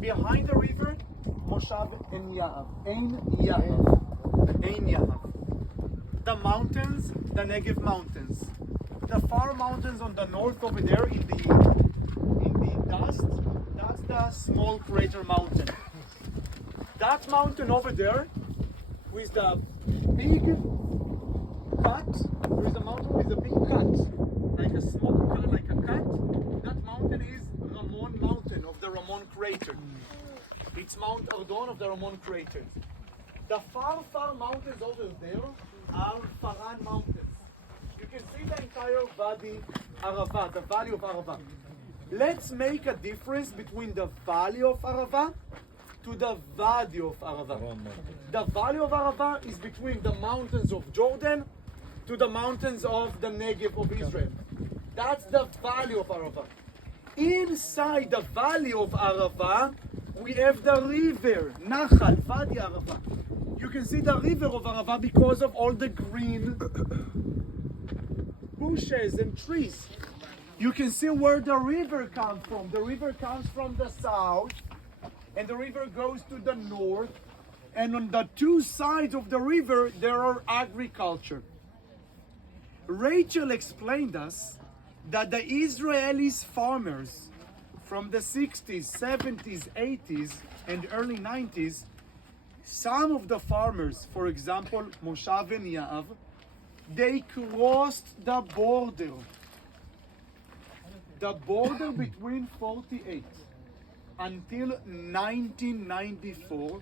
Behind the river, Moshav Ein Yahav. Ein Yahav. Ein Yahav. The mountains, the Negev mountains. The far mountains on the north over there in the dust, that's the small crater mountain. That mountain over there with the big cut, there is a mountain with a big cut, like a small cut, like a cut. That mountain is Ramon Mountain of the Ramon crater. It's Mount Ardon of the Ramon crater. The far mountains over there are Faran mountains. You can see the entire Wadi Arava, the valley of Arava. Let's make a difference between the valley of Arava to the Wadi of Arava. The valley of Arava is between the mountains of Jordan to the mountains of the Negev of Israel. That's the valley of Arava. Inside the valley of Arava, we have the river, Nachal, Wadi Arava. You can see the river of Arava because of all the green bushes and trees. You can see where the river comes from. The river comes from the south, and the river goes to the north. And on the two sides of the river, there are agriculture. Rachel explained us that the Israeli farmers from the 60s, 70s, 80s, and early 90s, some of the farmers, for example, Moshav Ein Yahav, they crossed the border. The border between 48 until 1994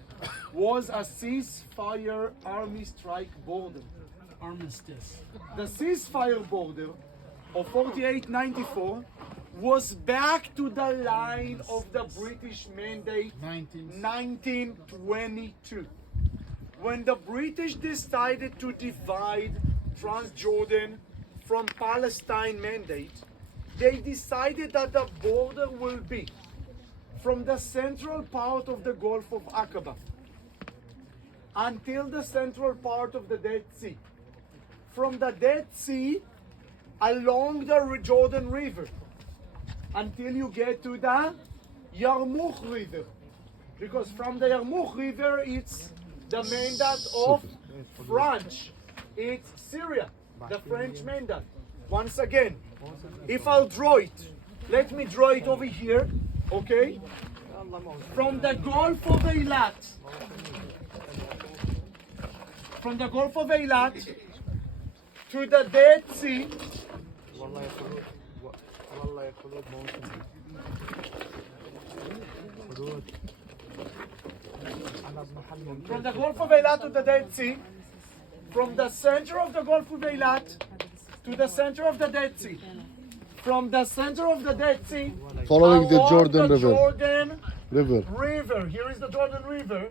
was a ceasefire army strike border. Armistice. The ceasefire border of 48-94 was back to the line of the British Mandate 1922. When the British decided to divide Transjordan from Palestine Mandate, they decided that the border will be from the central part of the Gulf of Aqaba until the central part of the Dead Sea. From the Dead Sea along the Jordan River until you get to the Yarmouk River. Because from the Yarmouk River it's the mandate of France. It's Syria, the French mandate. Once again, if I'll draw it, let me draw it over here, okay? From the Gulf of Eilat, to the Dead Sea, from the Gulf of Eilat to the Dead Sea, from the center of the Gulf of Eilat to the center of the Dead Sea, from the center of the Dead Sea, following the Jordan River. Jordan River. Here is the Jordan River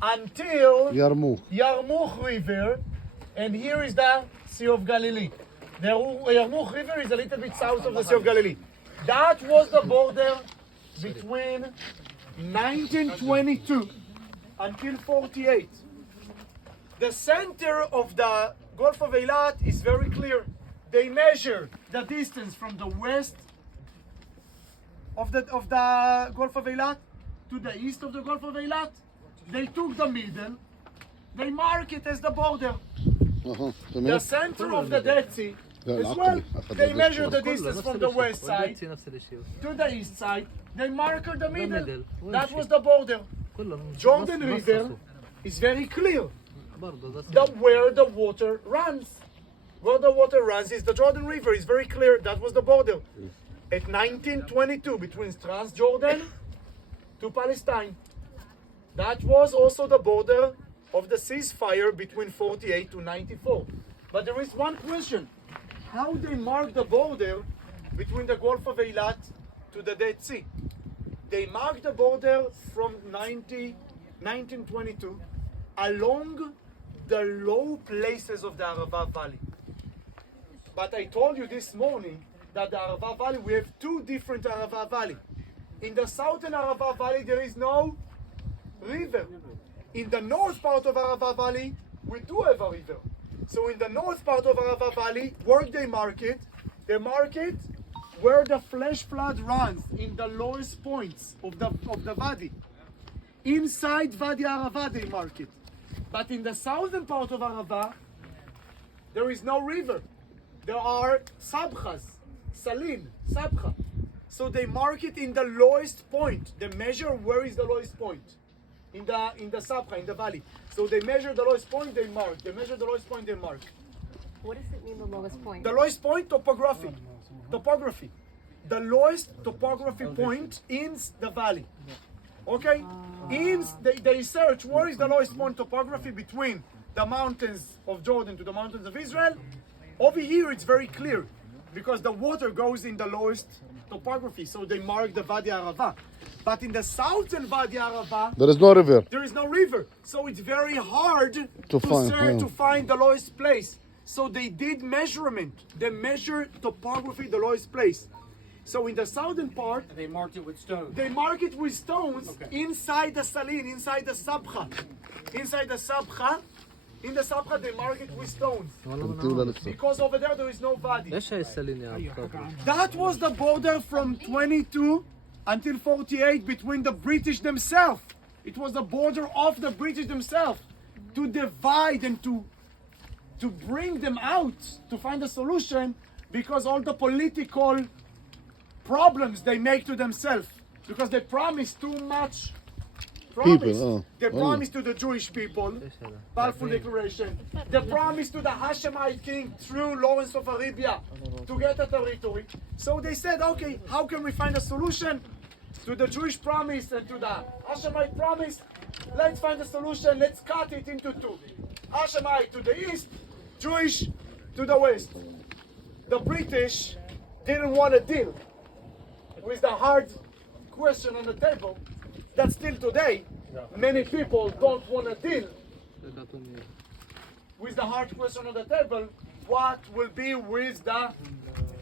until Yarmouk River, and here is the Sea of Galilee. The Yarmouk River is a little bit south of the Sea of Galilee. That was the border between 1922 until 48. The center of the Gulf of Eilat is very clear. They measure the distance from the west of the Gulf of Eilat to the east of the Gulf of Eilat. They took the middle. They mark it as the border. The center of the Dead Sea as well. They measure the distance from the west side to the east side. They mark the middle. That was the border. Jordan River is very clear. Where the water runs. Where the water runs is the Jordan River. Is very clear. That was the border. At 1922, between Transjordan to Palestine. That was also the border of the ceasefire between 48 to 94. But there is one question. How they mark the border between the Gulf of Eilat to the Dead Sea? They mark the border from 1922 along the low places of the Arava Valley. But I told you this morning that the Arava Valley, we have two different Arava Valley. In the southern Arava Valley, there is no river. In the north part of Arava Valley, we do have a river. So in the north part of Arava Valley, where they mark it where the flesh flood runs in the lowest points of the Wadi. Inside Wadi Arava they mark it. But in the southern part of Arava, there is no river. There are sabkhas, salin, sabkha. So they mark it in the lowest point. They measure where is the lowest point. In the sabkha, in the valley. So they measure the lowest point, they mark. They measure the lowest point, they mark. What does it mean, the lowest point? The lowest point, topography. Topography. The lowest topography point in the valley. Okay? They search where is the lowest point topography between the mountains of Jordan to the mountains of Israel. Over here it's very clear because the water goes in the lowest topography. So they mark the Wadi Arava. But in the southern Wadi Arava, There is no river. there is no river. So it's very hard To find, search, yeah. to find the lowest place. So they did measurement. They measured topography, the lowest place. So in the southern part, They marked it with stones. they mark it with stones Okay. inside the salin, inside the sabkha. Inside the sabkha, in the sabkha they mark it with stones. Because over there is no Wadi. ايش هاي السلينة يا عم خالد؟ That was the border from 22 until 48 between the British themselves. It was the border of the British themselves to divide and to bring them out, to find a solution, because all the political problems they make to themselves, because they promise too much. Promise. They promise to the Jewish people, Balfour Declaration. They promise to the Hashemite king through Lawrence of Arabia to get a territory. So they said, okay, how can we find a solution to the Jewish promise and to the Hashemite promise? Let's find a solution. Let's cut it into two. Hashemite to the east, Jewish to the west. The British didn't want a deal with the hard question on the table that still today many people don't want to deal with the hard question on the table. What will be with the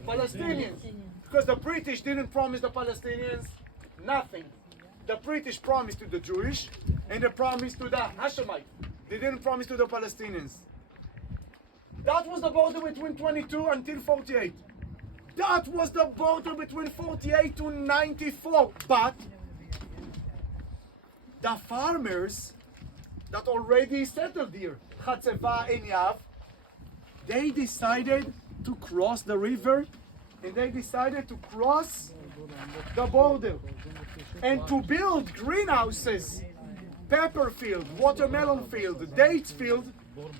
Palestinians? Because the British didn't promise the Palestinians nothing. The British promised to the Jewish and they promised to the Hashemite. They didn't promise to the Palestinians. That was the border between 22 until 48. That was the border between 48 to 94. But the farmers that already settled here, Chatzeva and Yav, they decided to cross the river and they decided to cross the border and to build greenhouses, pepper field, watermelon field, dates field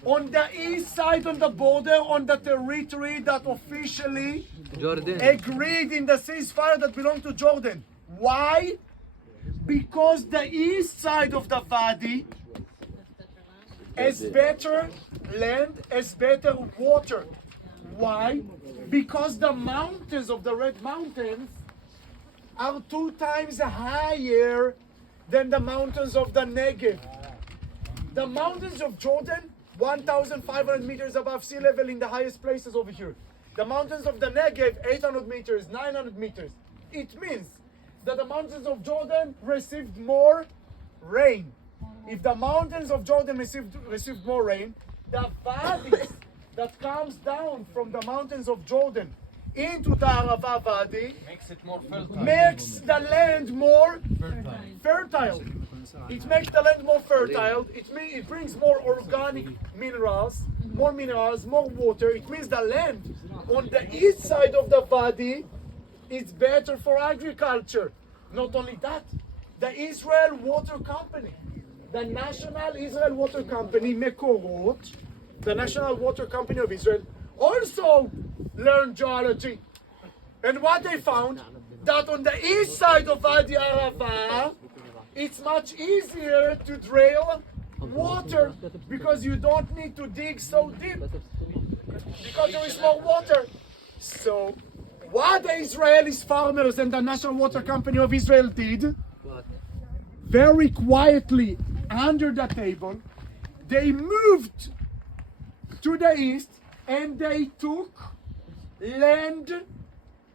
on the east side on the border on the territory that officially جوردان agreed in the ceasefire that belonged to Jordan. Why? Because the east side of the Wadi has better land, has better water. Why? Because the mountains of the Red Mountains are 2 times higher than the mountains of the Negev. The mountains of Jordan, 1,500 meters above sea level in the highest places over here. The mountains of the Negev, 800 meters, 900 meters. It means that the mountains of Jordan received more rain. If the mountains of Jordan received more rain, the valleys that comes down from the mountains of Jordan into the Arava Valley Makes it more fertile. makes the land more fertile. It makes the land more fertile. It brings more organic minerals, more water. It means the land on the east side of the Wadi is better for agriculture. Not only that, the Israel Water Company, the National Israel Water Company, Mekorot, the National Water Company of Israel, also learned geology. And what they found, that on the east side of Wadi Arava, it's much easier to drill water because you don't need to dig so deep because there is more water. So what the Israeli farmers and the National Water Company of Israel did, very quietly under the table, they moved to the east and they took land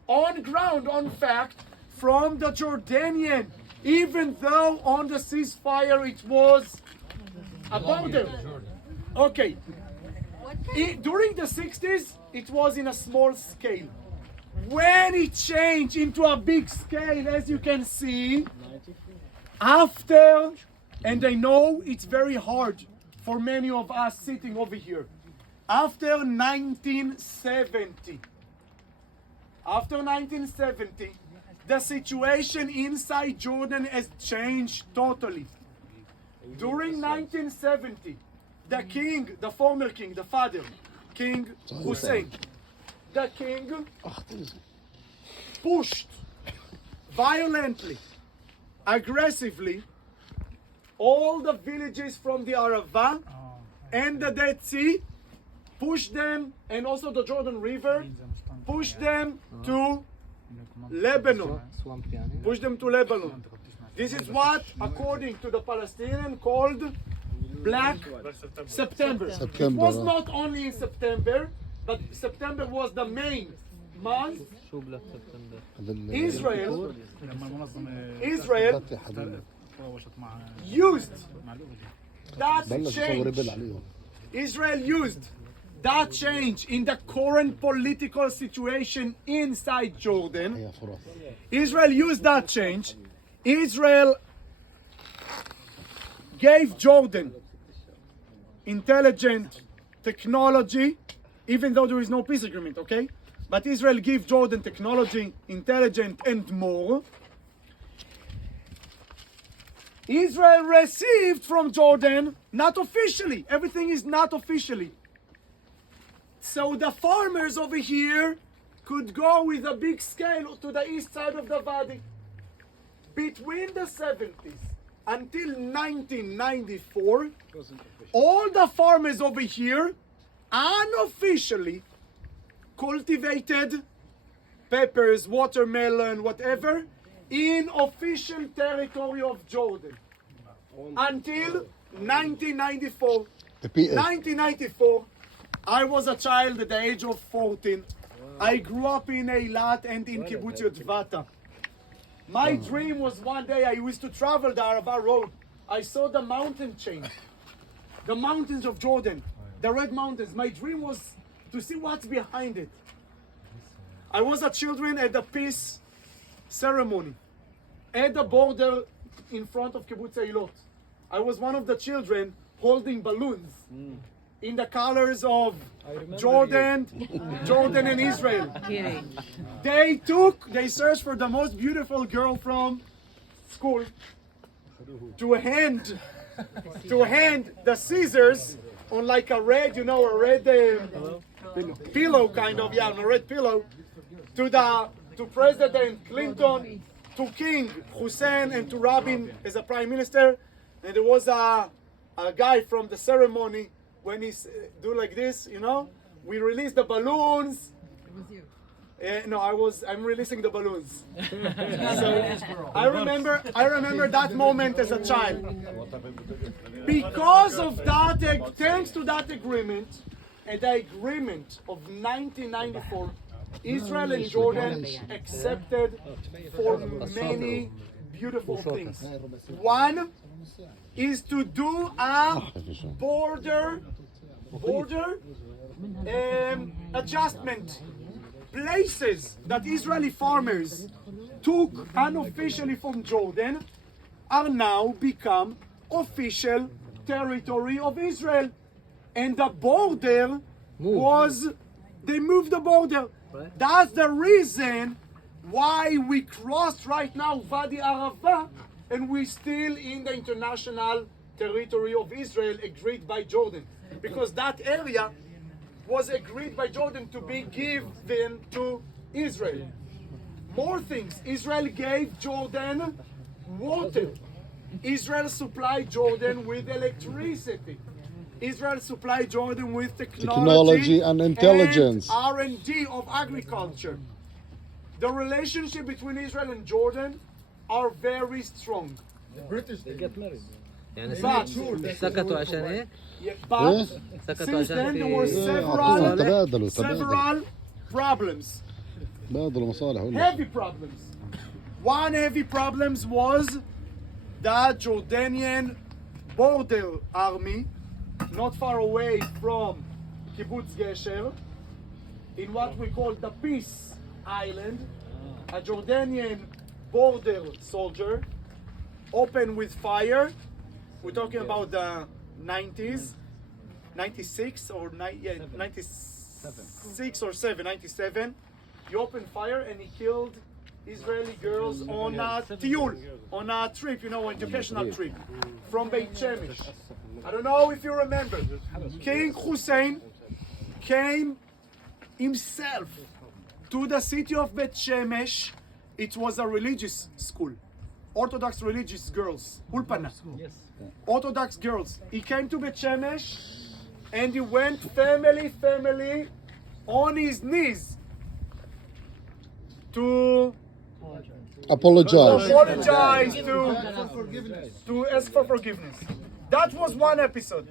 on ground, on fact, from the Jordanian, even though on the ceasefire it was a border. Okay. During the 60s, it was in a small scale. When it changed into a big scale, as you can see, after, and I know it's very hard for many of us sitting over here, after 1970, the situation inside Jordan has changed totally. During 1970, the king, the former king, the father, King Hussein, the king pushed violently, aggressively, all the villages from the Arava and the Dead Sea, pushed them, and also the Jordan River, pushed them to Lebanon. Push them to Lebanon. This is what, according to the Palestinian, called Black September. It was not only in September, but September was the main month. Israel used that change. Israel used that change in the current political situation inside Jordan. Israel used that change. Israel gave Jordan intelligent technology, even though there is no peace agreement, okay? But Israel gave Jordan technology, intelligent, and more. Israel received from Jordan, not officially, everything is not officially. So the farmers over here could go with a big scale to the east side of the Wadi. Between the 70s until 1994, all the farmers over here unofficially cultivated peppers, watermelon, whatever, in official territory of Jordan until 1994. 1994, I was a child at the age of 14. I grew up in Eilat and in Kibbutz Yotvata. My dream was one day I used to travel the Arava Road. I saw the mountain chain, the mountains of Jordan, the Red Mountains. My dream was to see what's behind it. I was a child at the peace ceremony at the border in front of Kibbutz Eilat. I was one of the children holding balloons in the colors of Jordan and Israel. They searched for the most beautiful girl from school to hand the scissors on like a red, a red pillow kind of, a red pillow, to President Clinton, to King Hussein, and to Rabin as a prime minister. And there was a guy from the ceremony. When he do like this, we release the balloons. It was you. I'm releasing the balloons. So I remember that moment as a child. Because of that, thanks to that agreement, and the agreement of 1994, Israel and Jordan accepted for many beautiful things. One is to do a border adjustment. Places that Israeli farmers took unofficially from Jordan are now become official territory of Israel. And the border they moved the border. That's the reason why we crossed right now Wadi Arava and we're still in the international territory of Israel agreed by Jordan. Because that area was agreed by Jordan to be given to Israel. More things. Israel gave Jordan water. Israel supplied Jordan with electricity. Israel supplied Jordan with technology and intelligence. And R&D of agriculture. The relationship between Israel and Jordan are very strong. The British, they get married. But since then there were several problems. Heavy problems. One heavy problem was the Jordanian border army, not far away from Kibbutz Gesher, in what we call the peace island, a Jordanian border soldier opened with fire. We're talking about the 90s, 96 or 96 or 97. He opened fire and he killed Israeli girls on a tiyul, on a trip, educational trip from Beit Shemesh. I don't know if you remember. King Hussein came himself to the city of Beit Shemesh. It was a religious school, Orthodox religious girls, Ulpana. Orthodox girls. He came to Beit Shemesh and he went family on his knees to Apologize. to ask for forgiveness. That was one episode.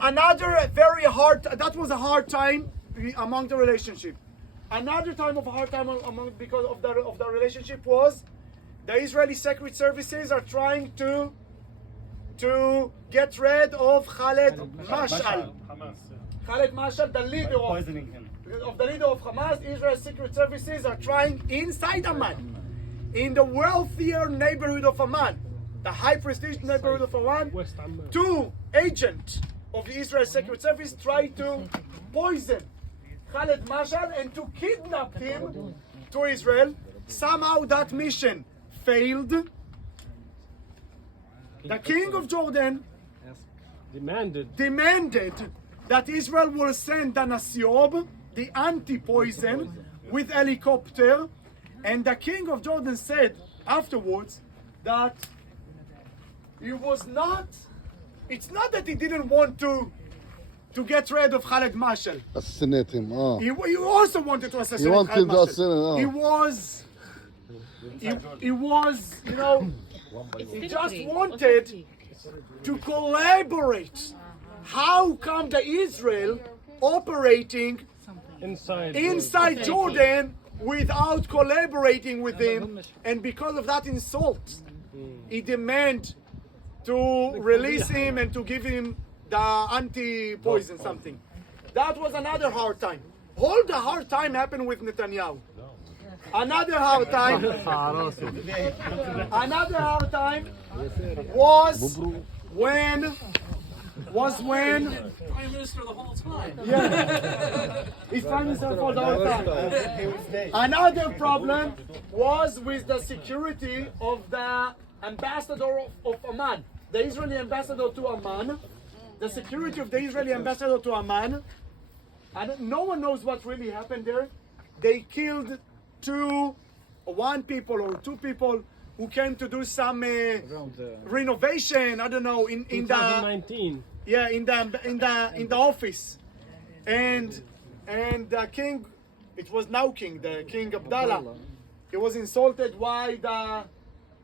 Another that was a hard time among the relationship. Another time of a hard time because of the relationship was the Israeli Secret Services are trying to get rid of Khaled Mashal. Khaled Mashal, the leader of Hamas. Israel's Secret Services are trying inside Amman, in the wealthier neighborhood of Amman, the high prestige neighborhood of Amman, two agents of the Israel Secret Service tried to poison Khaled Mashal and to kidnap him to Israel. Somehow that mission failed. The king of Jordan demanded that Israel will send the Nasiob, the anti-poison, with helicopter. And the king of Jordan said afterwards that it's not that he didn't want to get rid of Khaled Mashal. Assassinate him. He also wanted to assassinate wanted Khaled to Mashal. assassinate, he just wanted to collaborate. How come the Israel operating inside Jordan without collaborating with him? And because of that insult, he demand to release him and to give him the anti-poison something. That was another hard time. All the hard time happened with Netanyahu. Another hard time was when Prime Minister the whole time. he's Prime Minister for the whole time. Another problem was with the security of the ambassador of Amman, the Israeli ambassador to Amman. The security of the Israeli ambassador to Amman, and no one knows what really happened there. They killed one people or two people who came to do some renovation. I don't know in 2019. in the office, and the king, it was now king, the King Abdallah, he was insulted why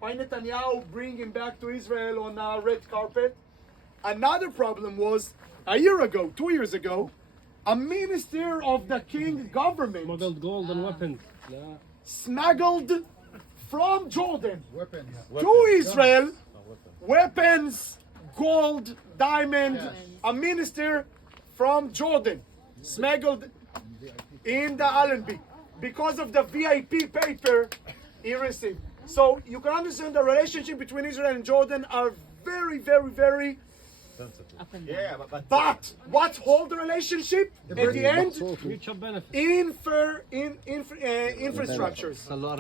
Netanyahu bring him back to Israel on a red carpet. Another problem was a year ago, 2 years ago, a minister of the king government Smuggled gold and weapons. smuggled from Jordan to Israel weapons, gold, diamond. A minister from Jordan smuggled in the Allenby because of the VIP paper he received. So you can understand the relationship between Israel and Jordan are very, very, very but what hold the relationship at the end? Mutual benefit. Infrastructures.